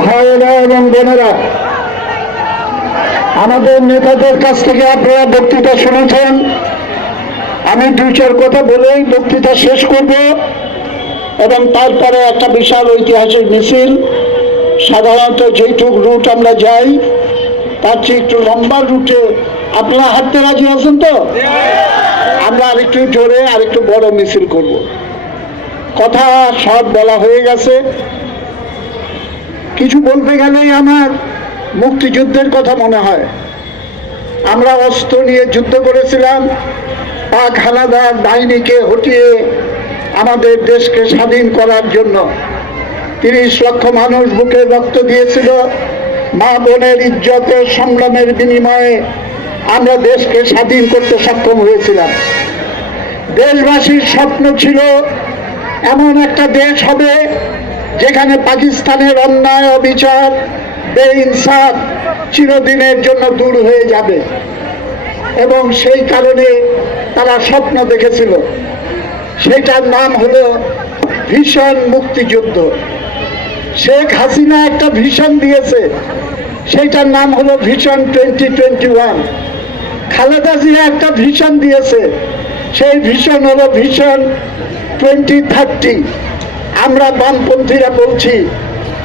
ভাইয়েরা এবং বোনেরা, আমাদের নেতাদের কাছ থেকে আপনারা বক্তৃতা শুনেছেন। আমি দুই চার কথা বলেই বক্তৃতা শেষ করব এবং তারপরে একটা বিশাল ঐতিহাসিক মিছিল, সাধারণত যেইটুক রুট আমরা যাই, তার চেয়ে একটু লম্বা রুটে আপনারা হাঁটতে রাজি আছেন তো? আমরা আরেকটু জোরে আরেকটু বড় মিছিল করব। কথা সব বলা হয়ে গেছে। কিছু বলতে গেলেই আমার মুক্তিযুদ্ধের কথা মনে হয়। আমরা অস্ত্র নিয়ে যুদ্ধ করেছিলাম, পাক হানাদার বাহিনীকে হটিয়ে আমাদের দেশকে স্বাধীন করার জন্য। তিরিশ লক্ষ মানুষ বুকে রক্ত দিয়েছিল। মা বোনের ইজ্জতের সংগ্রামের বিনিময়ে আমরা দেশকে স্বাধীন করতে সক্ষম হয়েছিলাম। দেশবাসীর স্বপ্ন ছিল, এমন একটা দেশ হবে যেখানে পাকিস্তানের অন্যায় অবিচার, বেইনসাফ চিরদিনের জন্য দূর হয়ে যাবে। এবং সেই কারণে তারা স্বপ্ন দেখেছিল। সেটার নাম হলো ভীষণ মুক্তিযুদ্ধ। শেখ হাসিনা একটা ভীষণ দিয়েছে। সেইটার নাম হলো ভীষণ twenty twenty one. Khaleda Zia একটা ভীষণ দিয়েছে। সেই ভীষণ হলো ভীষণ টোয়েন্টি থার্টি। আমরা বামপন্থীরা বলছি,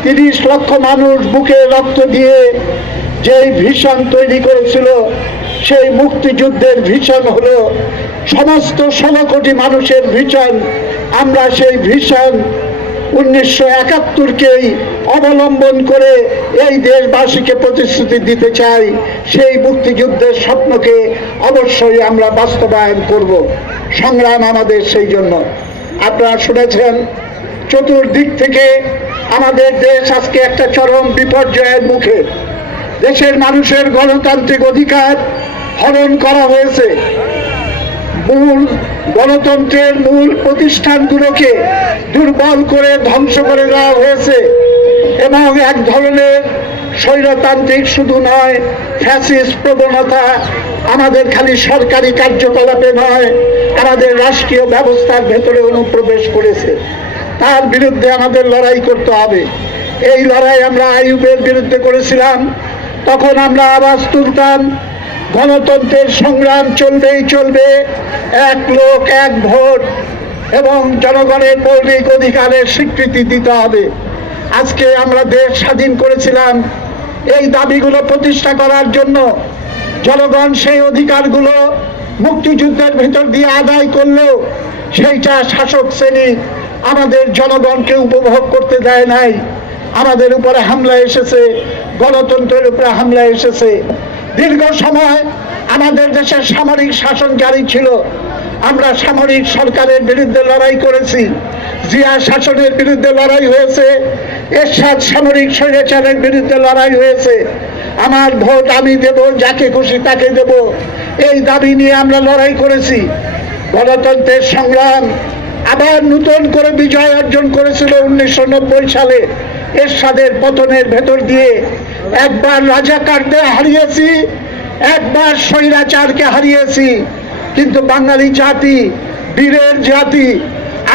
তিরিশ লক্ষ মানুষ বুকে রক্ত দিয়ে যেই ভীষণ তৈরি করেছিল, সেই মুক্তিযুদ্ধের ভীষণ হলো, সমস্ত ষোলো কোটি মানুষের ভীষণ, আমরা সেই ভীষণ উনিশশো একাত্তরকেই অবলম্বন করে এই দেশবাসীকে প্রতিশ্রুতি দিতে চাই, সেই মুক্তিযুদ্ধের স্বপ্নকে অবশ্যই আমরা বাস্তবায়ন করব। সংগ্রাম আমাদের সেই জন্য। আপনারা শুনেছেন চতুর্দিক থেকে আমাদের দেশ আজকে একটা চরম বিপর্যয়ের মুখে। দেশের মানুষের গণতান্ত্রিক অধিকার হরণ করা হয়েছে। মূল গণতন্ত্রের মূল প্রতিষ্ঠানগুলোকে দুর্বল করে ধ্বংস করে দেওয়া হয়েছে। এবং এক ধরনের স্বৈরতান্ত্রিক শুধু নয় ফ্যাসিস প্রবণতা আমাদের খালি সরকারি কার্যকলাপে নয়, আমাদের রাষ্ট্রীয় ব্যবস্থার ভেতরে অনুপ্রবেশ করেছে। তার বিরুদ্ধে আমাদের লড়াই করতে হবে। এই লড়াই আমরা আইয়ুবের বিরুদ্ধে করেছিলাম। তখন আমরা আওয়াজ তুলতাম, গণতন্ত্রের সংগ্রাম চলবেই চলবে, এক লোক, এক ভোট, এবং জনগণের মৌলিক অধিকারের স্বীকৃতি দিতে হবে। আজকে আমরা দেশ স্বাধীন করেছিলাম। এই দাবিগুলো প্রতিষ্ঠা করার জন্য জনগণ সেই অধিকারগুলো মুক্তিযুদ্ধের ভেতর দিয়ে আদায় করলেও সেইটা শাসক শ্রেণি আমাদের জনগণকে উপভোগ করতে দেয় নাই। আমাদের উপরে হামলা এসেছে, গণতন্ত্রের উপরে হামলা এসেছে। দীর্ঘ সময় আমাদের দেশের সামরিক শাসন জারি ছিল। আমরা সামরিক সরকারের বিরুদ্ধে লড়াই করেছি। জিয়া শাসনের বিরুদ্ধে লড়াই হয়েছে। এরশাদ সামরিক স্বৈরাচারের বিরুদ্ধে লড়াই হয়েছে। আমার ভোট আমি দেব, যাকে খুশি তাকে দেব। এই দাবি নিয়ে আমরা লড়াই করেছি। গণতন্ত্রের সংগ্রাম আবার নতুন করে বিজয় অর্জন করেছিল উনিশশো নব্বই সালে। এরশাদের পতনের ভেতর দিয়ে একবার রাজাকারদের হারিয়েছি, একবার স্বৈরাচারকে হারিয়েছি। কিন্তু বাঙালি জাতি, বীরের জাতি,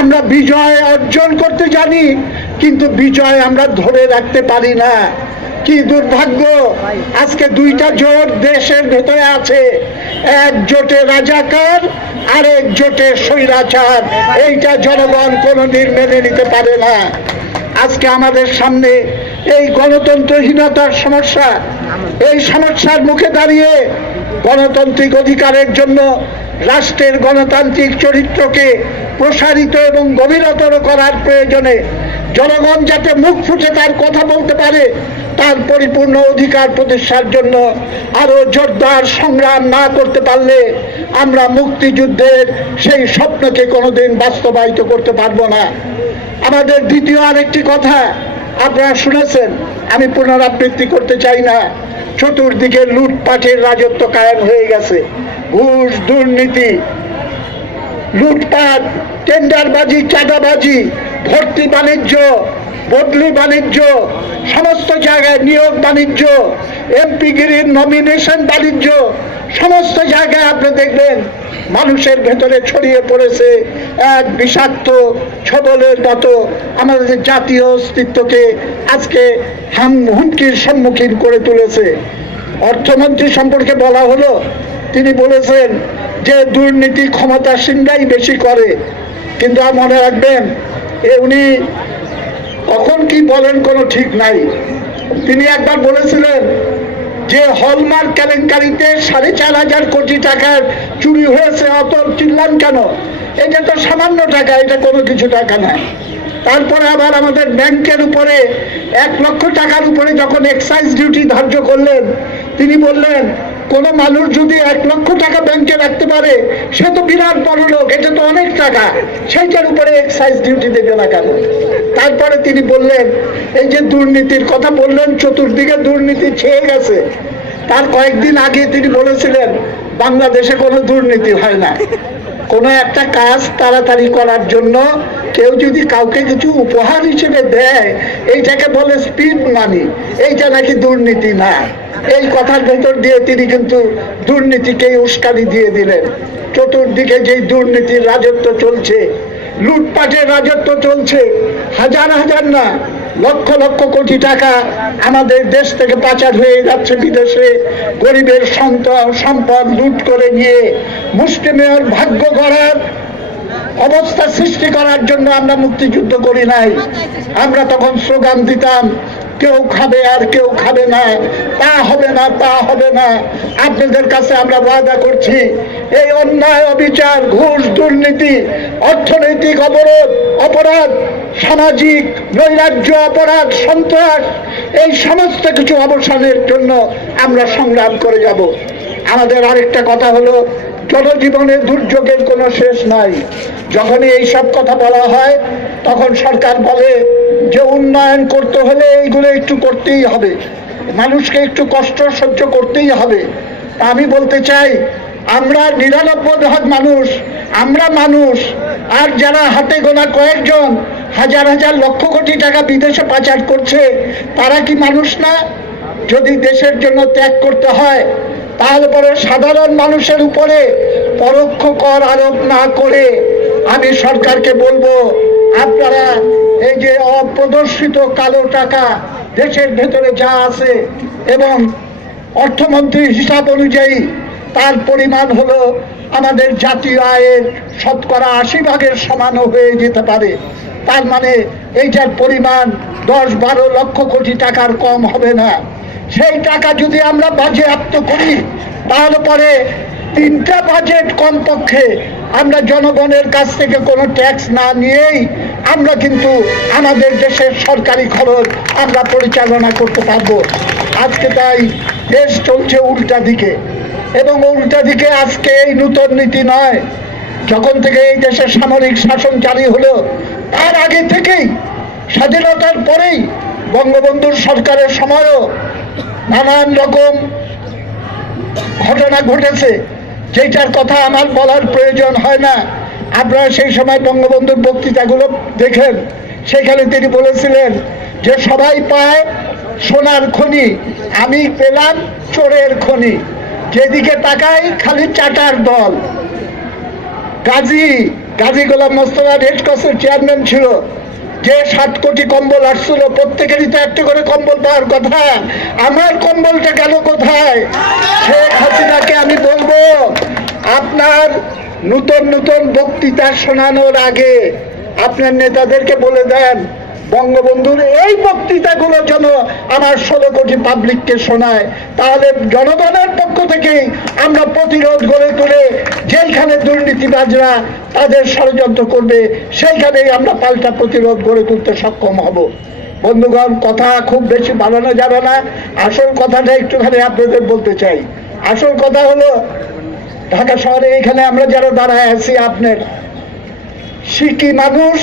আমরা বিজয় অর্জন করতে জানি, কিন্তু বিজয় আমরা ধরে রাখতে পারি না। কি দুর্ভাগ্য? আজকে দুইটা জোট দেশের ভেতরে আছে। এক জোটে রাজাকার আর এক জোটে স্বৈরাচার। এইটা জনগণ কোনোদিন মেনে নিতে পারে না। আজকে আমাদের সামনে এই গণতন্ত্রহীনতার সমস্যা, এই সমস্যার মুখে দাঁড়িয়ে গণতান্ত্রিক অধিকারের জন্য রাষ্ট্রের গণতান্ত্রিক চরিত্রকে প্রসারিত এবং গভীরতর করার প্রয়োজনে জনগণ যাতে মুখ ফুটে তার কথা বলতে পারে তার পরিপূর্ণ অধিকার প্রতিষ্ঠার জন্য আরও জোরদার সংগ্রাম না করতে পারলে আমরা মুক্তিযুদ্ধের সেই স্বপ্নকে কোনোদিন বাস্তবায়িত করতে পারব না। আমাদের দ্বিতীয় আরেকটি কথা, আপনারা শুনেছেন, আমি পুনরাবৃত্তি করতে চাই না। চতুর্দিকে লুটপাটের রাজত্ব কায়েম হয়ে গেছে। ঘুষ, দুর্নীতি, লুটপাট, টেন্ডারবাজি, চাঁদাবাজি, ভর্তি বাণিজ্য বদলি বাণিজ্য, সমস্ত জায়গায় নিয়োগ বাণিজ্য এমপিগিরির নমিনেশন বাণিজ্য, সমস্ত জায়গায় আপনি দেখবেন মানুষের ভেতরে ছড়িয়ে পড়েছে এক বিষাক্ত, ছবলের মতো আমাদের জাতীয় অস্তিত্বকে আজকে হাম হুমকির সম্মুখীন করে তুলেছে। অর্থমন্ত্রী সম্পর্কে বলা হলো, তিনি বলেছেন যে দুর্নীতি ক্ষমতাসীনরাই বেশি করে, কিন্তু মনে রাখবেন উনি কখন কি বলেন কোনো ঠিক নাই। তিনি একবার বলেছিলেন যে, হলমার্ক কেলেঙ্কারিতে সাড়ে চার হাজার কোটি টাকার চুরি হয়েছে অত চিল্লান কেন? এটা তো সামান্য টাকা, এটা কোনো কিছু টাকা না। তারপরে আবার আমাদের ব্যাংকের উপরে এক লক্ষ টাকার উপরে যখন এক্সাইজ ডিউটি ধার্য করলেন, তিনি বললেন, কোনো মানুষ যদি এক লক্ষ টাকা ব্যাংকে রাখতে পারে, সে তো বিরাট বড় লোক এটা তো অনেক টাকা, সেইটার উপরে এক্সাইজ ডিউটি দেবে না কেন? তারপরে তিনি বললেন, এই যে দুর্নীতির কথা বললেন, চতুর্দিকে দুর্নীতি ছেয়ে গেছে। তার কয়েকদিন আগে তিনি বলেছিলেন, বাংলাদেশে কোনো দুর্নীতি হয় না। কোনো একটা কাজ তাড়াতাড়ি করার জন্য কেউ যদি কাউকে কিছু উপহার হিসেবে দেয়, এইটাকে বলে স্পিড মানি এইটা নাকি দুর্নীতি না? এই কথার ভেতর দিয়ে তিনি কিন্তু দুর্নীতিকেই উস্কানি দিয়ে দিলেন। চতুর্দিকে যেই দুর্নীতির রাজত্ব চলছে লুটপাটের রাজত্ব চলছে। হাজার হাজার না, লক্ষ লক্ষ কোটি টাকা আমাদের দেশ থেকে পাচার হয়ে যাচ্ছে বিদেশে। গরিবের সম্পদ লুট করে নিয়ে মুসলিমের ভাগ্য করার অবস্থা সৃষ্টি করার জন্য আমরা মুক্তিযুদ্ধ করি নাই। আমরা তখন স্লোগান দিতাম কেউ খাবে আর কেউ খাবে না। তা হবে না, তা হবে না। আপনাদের কাছে আমরা ওয়াদা করছি, এই অন্যায়, অবিচার, ঘুষ, দুর্নীতি, অর্থনৈতিক অবরোধ, অপরাধ, সামাজিক, নৈরাজ্য, অপরাধ, সন্ত্রাস, এই সমস্ত কিছু অবসানের জন্য আমরা সংগ্রাম করে যাব। আমাদের আরেকটা কথা হলো জনজীবনে দুর্যোগের কোনো শেষ নাই। যখনই এই সব কথা বলা হয়, তখন সরকার বলে যে উন্নয়ন করতে হলে এইগুলো একটু করতেই হবে। মানুষকে একটু কষ্ট সহ্য করতেই হবে। আমি বলতে চাই, আমরা নিরানব্বই ভাগ মানুষ, আমরা মানুষ, আর যারা হাতে গোনা কয়েকজন, হাজার হাজার লক্ষ কোটি টাকা বিদেশে পাচার করছে, তারা কি মানুষ না? যদি দেশের জন্য ত্যাগ করতে হয় তাহলে পরে সাধারণ মানুষের উপরে পরোক্ষ কর আরোপ না করে আমি সরকারকে বলব, আপনারা এই যে অপ্রদর্শিত কালো টাকা দেশের ভেতরে যা আছে এবং অর্থমন্ত্রীর হিসাব অনুযায়ী তার পরিমাণ হলো আমাদের জাতীয় আয়ের শতকরা আশি ভাগের সমানও হয়ে যেতে পারে। তার মানে এইটার পরিমাণ দশ বারো লক্ষ কোটি টাকার কম হবে না। সেই টাকা যদি আমরা বাজেয়াপ্ত করি, তাহলে পরে তিনটা বাজেট কমপক্ষে আমরা জনগণের কাছ থেকে কোনো ট্যাক্স না নিয়েই আমরা কিন্তু আমাদের দেশের সরকারি খরচ আমরা পরিচালনা করতে পারব। আজকে তাই দেশ চলছে উল্টা দিকে এবং উল্টা দিকে আজকে এই নূতন নীতি নয়। যখন থেকে এই দেশে সামরিক শাসন জারি হলো, তার আগে থেকেই স্বাধীনতার পরেই বঙ্গবন্ধুর সরকারের সময়ও নানান রকম ঘটনা ঘটেছে। যেটার কথা আমার বলার প্রয়োজন হয় না। আপনারা সেই সময় বঙ্গবন্ধুর বক্তৃতাগুলো দেখেন। সেখানে তিনি বলেছিলেন যে সবাই পায় সোনার খনি, আমি পেলাম চোরের খনি। যেদিকে তাকাই খালি চাটার দল। গাজী গাজী গোলাম মোস্তফা রেড ক্রসের চেয়ারম্যান ছিল। যে সাত কোটি কম্বল আসছিল, প্রত্যেকেরই তো একটা করে কম্বল পাওয়ার কথা। আমার কম্বলটা গেল কোথায়? শেখ হাসিনাকে আমি বলব, আপনার নতুন নতুন বক্তৃতা শোনানোর আগে আপনার নেতাদেরকে বলে দেন, বঙ্গবন্ধুর এই বক্তৃতাগুলো যেন আমার ষোলো কোটি পাবলিককে শোনায়। তাহলে জনগণের পক্ষ থেকেই আমরা প্রতিরোধ গড়ে তুলে যেইখানে দুর্নীতিবাজরা তাদের ষড়যন্ত্র করবে সেইখানেই আমরা পাল্টা প্রতিরোধ গড়ে তুলতে সক্ষম হব। বন্ধুগণ কথা খুব বেশি বাড়ানো যাবে না। আসল কথাটা একটুখানি আপনাদের বলতে চাই। আসল কথা হলো ঢাকা শহরে এখানে আমরা যারা দাঁড়ায় আছি আপনার শিকি মানুষ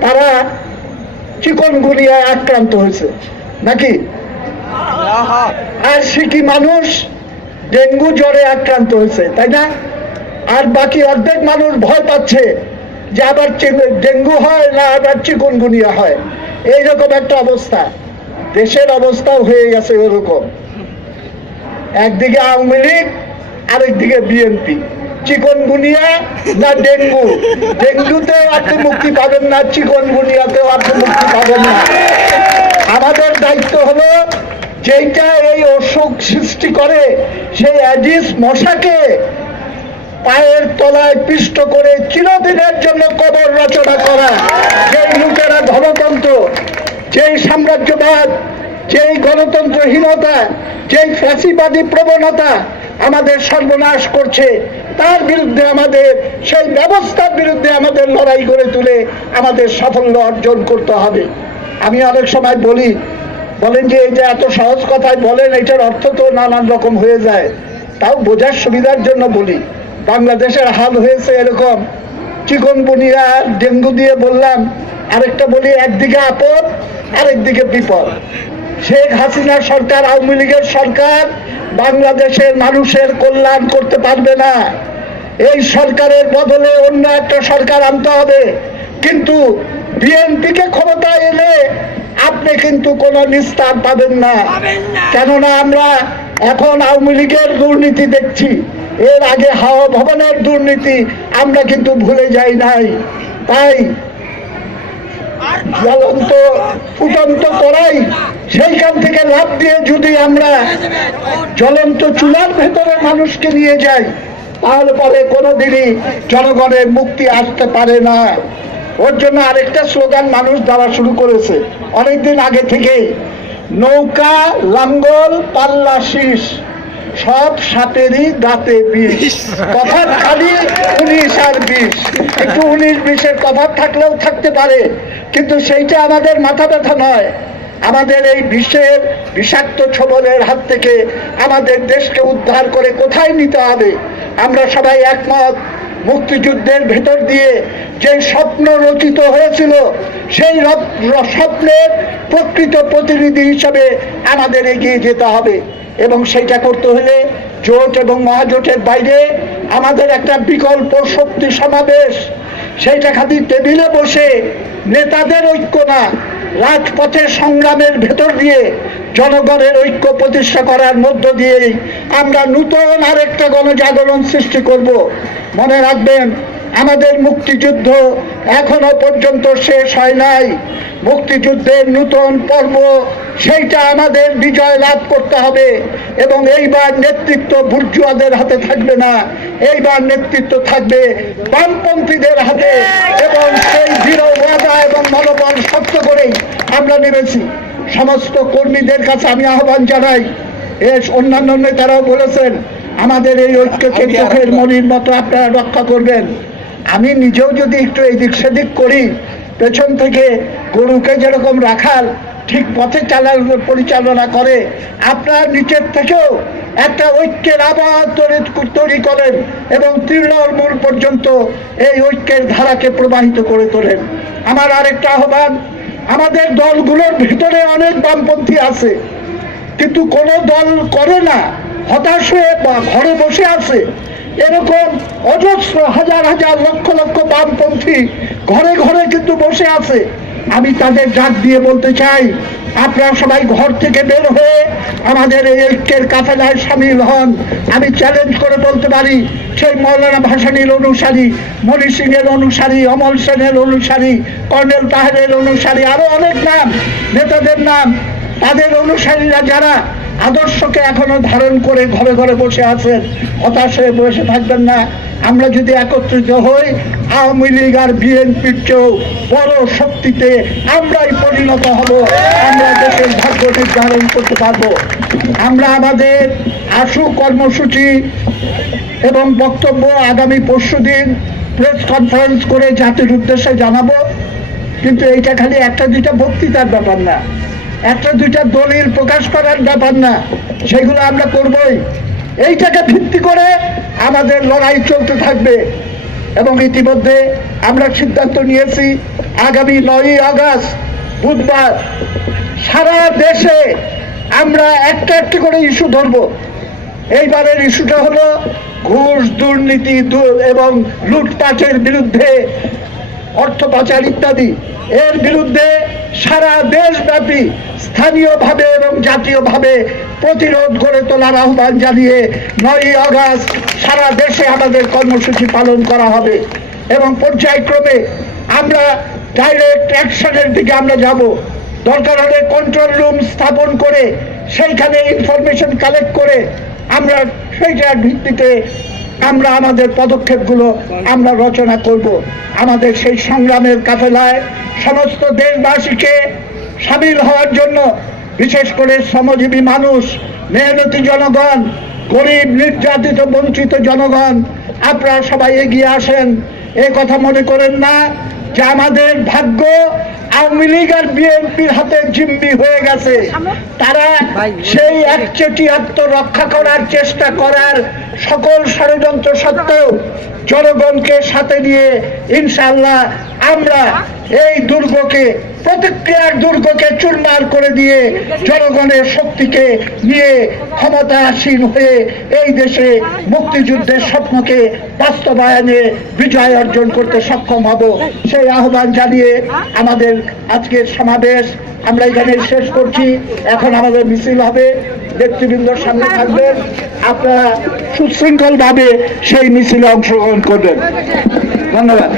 তারা চিকনগুনিয়ায় আক্রান্ত হয়েছে। নাকি? আর সিকি মানুষ ডেঙ্গু জ্বরে আক্রান্ত হয়েছে তাই না? আর বাকি অর্ধেক মানুষ ভয় পাচ্ছে যে আবার ডেঙ্গু হয় না আবার চিকনগুনিয়া হয়। এইরকম একটা অবস্থা। দেশের অবস্থাও হয়ে গেছে ওরকম। একদিকে আওয়ামী লীগ, আরেকদিকে বিএনপি। চিকন বুনিয়া না ডেঙ্গু? ডেঙ্গুতেও আপনি মুক্তি পাবেন না চিকন বুনিয়াতেও আপনি মুক্তি পাবেন না। আমাদের দায়িত্ব হলো যেইটা এই অসুখ সৃষ্টি করে, সেই অ্যাডিস মশাকে পায়ের তলায় পিষ্ট করে চিরদিনের জন্য কবর রচনা করা। যেই লুটেরা গণতন্ত্র, যেই সাম্রাজ্যবাদ, যেই গণতন্ত্রহীনতা, যেই ফ্যাসিবাদী প্রবণতা আমাদের সর্বনাশ করছে, তার বিরুদ্ধে আমাদের, সেই ব্যবস্থার বিরুদ্ধে আমাদের লড়াই গড়ে তুলে আমাদের সাফল্য অর্জন করতে হবে। আমি অনেক সময় বলি, বলেন যে এই যে এত সহজ কথায় বলেন, এটার অর্থ তো নানান রকম হয়ে যায়। তাও বোঝার সুবিধার জন্য বলি বাংলাদেশের হাল হয়েছে এরকম। চিকন বুনিয়া ডেঙ্গু দিয়ে বললাম আরেকটা বলি একদিকে আপদ আরেকদিকে বিপদ। শেখ হাসিনা সরকার আওয়ামী লীগের সরকার বাংলাদেশের মানুষের কল্যাণ করতে পারবে না। এই সরকারের বদলে অন্য একটা সরকার আনতে হবে। কিন্তু বিএনপিকে ক্ষমতা এলে আপনি কিন্তু কোনো নিস্তার পাবেন না। কেননা আমরা এখন আওয়ামী লীগের দুর্নীতি দেখছি। এর আগে হাওয়া ভবনের দুর্নীতি আমরা কিন্তু ভুলে যাই নাই। তাই জ্বলন্ত, ফুটন্ত করাই, সেইখান থেকে লাভ দিয়ে যদি আমরা জ্বলন্ত চুলার ভেতরে মানুষকে নিয়ে যাই, তাহলে পরে কোনোদিনই জনগণের মুক্তি আসতে পারে না। ওর জন্য আরেকটা স্লোগান মানুষ দেওয়া শুরু করেছে। অনেকদিন আগে থেকেই, নৌকা, লাঙ্গল, পাল্লা শীষ। সব সাপেরই দাঁতে বিষ। কথার খালি উনিশ আর বিষ। একটু উনিশ বিশের কথা থাকলেও থাকতে পারে। কিন্তু সেইটা আমাদের মাথা ব্যথা নয়। আমাদের এই বিশ্বের বিষাক্ত ছবলের হাত থেকে আমাদের দেশকে উদ্ধার করে কোথায় নিতে হবে? আমরা সবাই একমত। মুক্তিযুদ্ধের ভেতর দিয়ে যে স্বপ্ন রচিত হয়েছিল, সেই স্বপ্নের প্রকৃত প্রতিনিধি হিসাবে আমাদের এগিয়ে যেতে হবে। এবং সেইটা করতে হলে জোট এবং মহাজোটের বাইরে আমাদের একটা বিকল্প শক্তি সমাবেশ সেইটা খালি টেবিলে বসে নেতাদের ঐক্য না, রাজপথের সংগ্রামের ভেতর দিয়ে জনগণের ঐক্য প্রতিষ্ঠা করার মধ্য দিয়েই আমরা নূতন আরেকটা গণজাগরণ সৃষ্টি করব। মনে রাখবেন আমাদের মুক্তিযুদ্ধ এখনও পর্যন্ত শেষ হয় নাই। মুক্তিযুদ্ধের নূতন পর্ব সেইটা আমাদের বিজয় লাভ করতে হবে এবং এইবার নেতৃত্ব বুর্জুয়াদের হাতে থাকবে না। এইবার নেতৃত্ব থাকবে বামপন্থীদের হাতে এবং সেই দৃঢ় ওয়াদা এবং মনোবল শক্ত করেই আমরা নেমেছি। সমস্ত কর্মীদের কাছে আমি আহ্বান জানাই। এর অন্যান্য নেতারাও বলেছেন আমাদের এই ঐক্যকে চোখের মনির মতো আপনারা রক্ষা করবেন। আমি নিজেও যদি একটু এদিক সেদিক করি, পেছন থেকে গরুকে যেরকম রাখাল, ঠিক পথে চালানোর পরিচালনা করে, আপনার নিচের থেকেও একটা ঐক্যের আবহাওয়া তৈরি করেন এবং তৃণমূল পর্যন্ত এই ঐক্যের ধারাকে প্রবাহিত করে তোলেন। আমার আরেকটা আহ্বান, আমাদের দলগুলোর ভিতরে অনেক বামপন্থী আছে, কিন্তু কোনো দল করে না, হতাশ হয়ে ঘরে বসে আছে। এরকম অজস্র হাজার হাজার লক্ষ লক্ষ বামপন্থী ঘরে ঘরে কিন্তু বসে আছে। আমি তাদের ডাক দিয়ে বলতে চাই, আপনারা সবাই ঘর থেকে বের হয়ে আমাদের এই ঐক্যের কাফেলায় সামিল হন। আমি চ্যালেঞ্জ করে বলতে পারি, সেই মৌলানা ভাসানীর অনুসারী, মণি সিংয়ের অনুসারী, অমল সেনের অনুসারী, কর্নেল তাহেরের অনুসারী, আরও অনেক নাম, নেতাদের নাম। তাদের অনুসারীরা যারা আদর্শকে এখনও ধারণ করে ঘরে ঘরে বসে আছেন, হতাশ হয়ে বসে থাকবেন না। আমরা যদি একত্রিত হই, আওয়ামী লীগ আর বিএনপির চেয়েও বড় শক্তিতে আমরাই পরিণত হব, আমরা দেশের ভাগ্য নির্ধারণ করতে পারব। আমরা আমাদের আশু কর্মসূচি এবং বক্তব্য আগামী পরশু দিন প্রেস কনফারেন্স করে জাতির উদ্দেশ্যে জানাব, কিন্তু এইটা খালি একটা দুইটা বক্তৃতার ব্যাপার না। একটা দুইটা দলিল প্রকাশ করার ব্যাপার না, সেগুলো আমরা করবই। এইটাকে ভিত্তি করে আমাদের লড়াই চলতে থাকবে এবং ইতিমধ্যে আমরা সিদ্ধান্ত নিয়েছি, আগামী নয়ই আগস্ট বুধবার সারা দেশে আমরা একটা একটি করে ইস্যু ধরবো। এইবারের ইস্যুটা হলো ঘুষ, দুর্নীতি এবং লুটপাটের বিরুদ্ধে অর্থ পাচার ইত্যাদি। এর বিরুদ্ধে সারা দেশব্যাপী স্থানীয়ভাবে এবং জাতীয়ভাবে প্রতিরোধ গড়ে তোলার আহ্বান জানিয়ে নয়ই আগস্ট সারা দেশে আমাদের কর্মসূচি পালন করা হবে। এবং পর্যায়ক্রমে আমরা ডাইরেক্ট অ্যাকশনের দিকে আমরা যাব। দরকার হলে কন্ট্রোল রুম স্থাপন করে সেইখানে ইনফরমেশন কালেক্ট করে আমরা সেইটার ভিত্তিতে আমরা আমাদের পদক্ষেপগুলো আমরা রচনা করব। আমাদের সেই সংগ্রামের কাফেলায় সমস্ত দেশবাসীকে সামিল হওয়ার জন্য বিশেষ করে শ্রমজীবী মানুষ মেহনতি জনগণ গরিব নির্যাতিত বঞ্চিত জনগণ আপনারা সবাই এগিয়ে আসেন। এ কথা মনে করেন না যে আমাদের ভাগ্য আওয়ামী লীগ আর বিএনপির হাতে জিম্মি হয়ে গেছে। তারা সেই একচেটি আত্মরক্ষা করার চেষ্টা করার সকল ষড়যন্ত্র সত্ত্বেও জনগণকে সাথে নিয়ে ইনশাল্লাহ আমরা এই দুর্গকে, প্রতিক্রিয়ার দুর্গকে চুরমার করে দিয়ে জনগণের শক্তিকে নিয়ে ক্ষমতাসীন হয়ে এই দেশে মুক্তিযুদ্ধের স্বপ্নকে বাস্তবায়নে বিজয় অর্জন করতে সক্ষম হব। সেই আহ্বান জানিয়ে আমাদের আজকের সমাবেশ আমরা এখানে শেষ করছি। এখন আমাদের মিছিল হবে। নেতৃবৃন্দর সামনে থাকবেন আপনারা সুশৃঙ্খল ভাবে সেই মিছিলে অংশগ্রহণ করবেন। ধন্যবাদ।